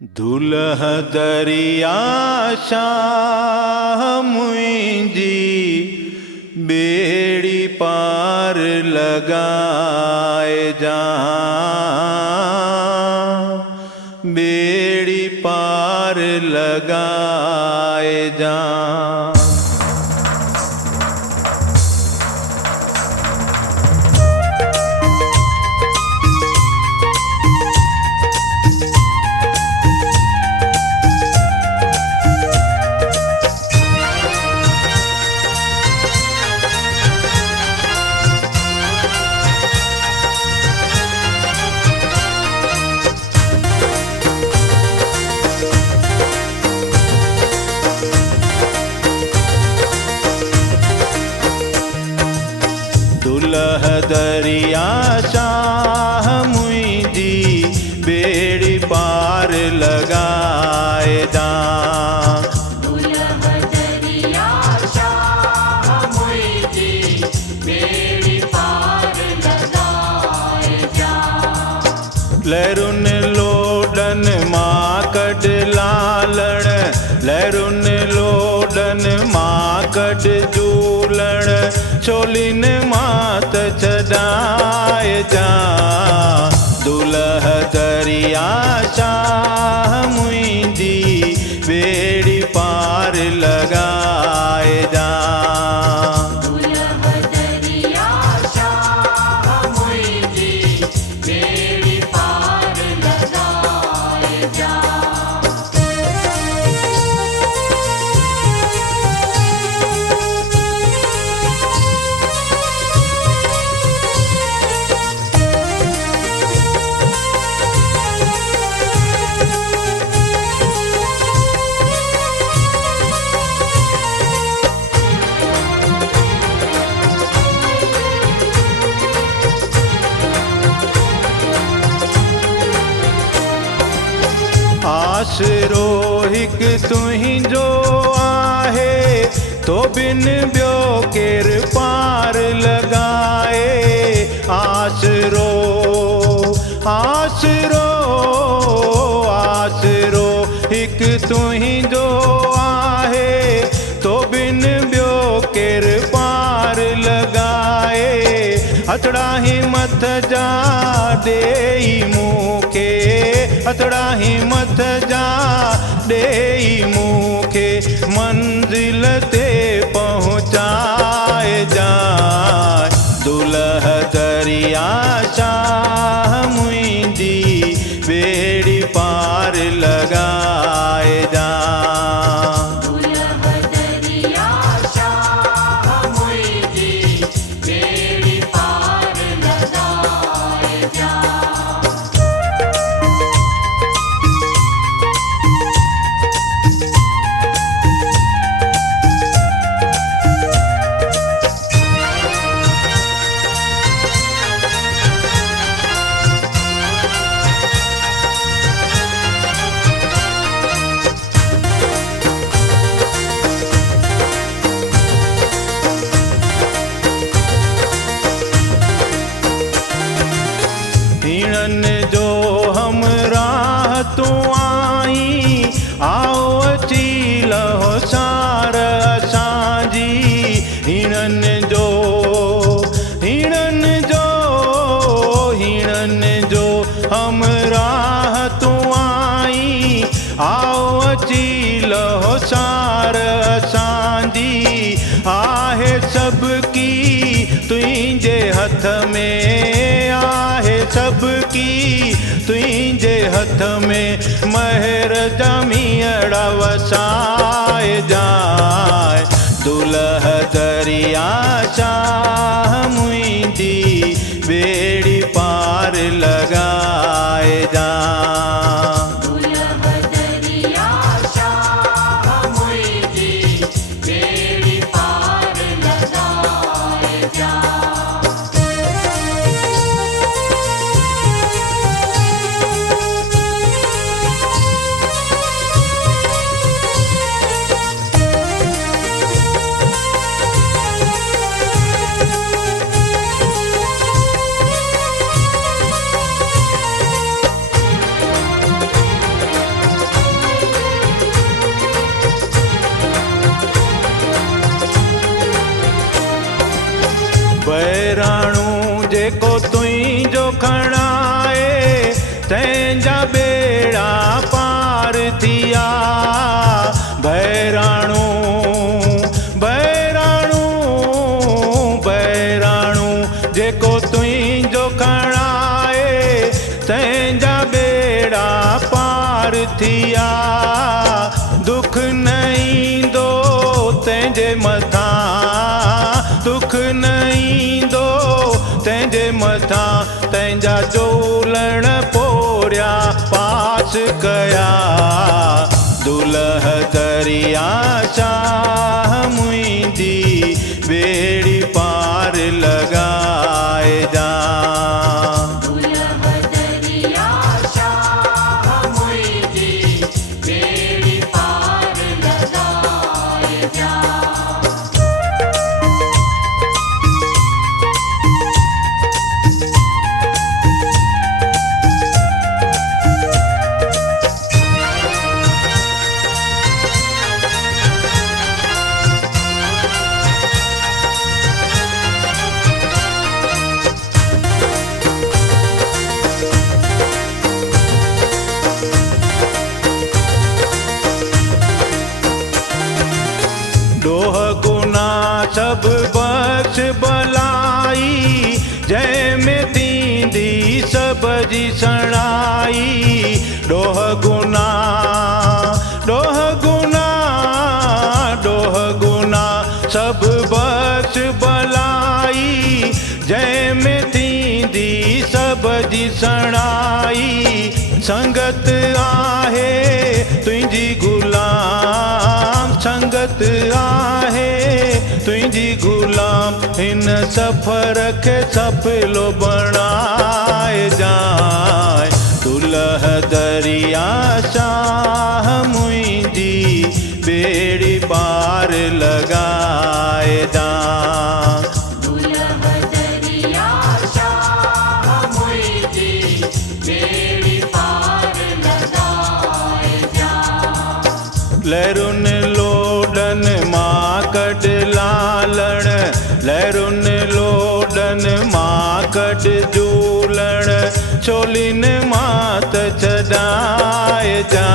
दुलह दरिया शाह मुंहिंजी बेड़ी पार लगाए जा, बेड़ी पार लगाए जा। दुलह दरिया शाह मुंहिंजी बेड़ी पार लगाए जा, दुलह दरिया शाह मुंहिंजी बेड़ी पार लगाए जा। लहरुन लोडन मां कढ लालण, लहरुन लोडन मां कढ झूलण, चोलिन मात छॾाए जा। दुलह दरिया शाह मुंहिंजी बेड़ी पार लगाए जा। दुलह दरिया शाह मुंहिंजी बेड़ी पार लगाए जा। आसरो हिकु तुंहिंजो आहे, तो बिन ॿियो केरु पार लॻाए। आसरो आसरो आसरो हिकु तुंहिंजो आहे, तो बिन ॿियो केरु पार लॻाए। हथड़ा हिमत जा ॾेई मूंखे, हथड़ा हिमत जा ॾेई मूंखे, मंज़िल ते पहुचाए जा। दुलह दरिया शाह मुंहिंजी बेड़ी पार लगाए जा। दुलह दरिया शाह मुंहिंजी बेड़ी पार लगाए जा। हिणन जो हमराह तूं आई, आओ अची लहो सार असांजी। हिणन जो हिणन जो हिणन जो हमराह तूं आई, आओ अची लहो सार असांजी। आहे सबकी तुंहिंजे हथ में, आहे सबकी तुंहिंजे हथ में, महर जमीअड़ा वसाए जाए। दुलह दरिया शाह मुंहिंजी बेड़ी पार लगाए जा। दुलह दरिया शाह मुंहिंजी बेड़ी पार लगाए जा। जेको तुंहिंजो खणाए तंहिंजा बेड़ा पार थिया। बहिराणो बहिराणो बहिराणो जेको तुंहिंजो खणाए तंहिंजा बेड़ा पार थिया। दुख न ईंदो तंहिंजे मथां, दुख न ईंदो तंहिंजे मथां, तंहिंजा चोलण पोरिया पास कया। दुलह दरिया शाह मुंहिंजी बेड़ी पार लॻाए जा। दुलह दरिया शाह मुंहिंजी बेड़ी पार लॻाए जा। डोह गुना सब बख्श भलाई, जंहिंमें थींदी सब जी सणाई। डोह गुना डोह गुना डोह गुना सब बख्श भलाई, जंहिंमें थींदी सब जी सणाई। संगत आहे तुंहिंजी गुलाम, संगत आहे तुंहिंजी गुलाम, हिन सफ़र खे सफलो बणाए जाए। दुलह दरिया शाह मुंहिंजी बेड़ी पार लॻाए जा। दुलह दरिया शाह मुंहिंजी बेड़ी पार लॻाए जा। लहरुनि लोडनि मां कढ लालण, लहरुनि लोडनि मां कढ झूलण, चोलिन मां त छॾाए जा।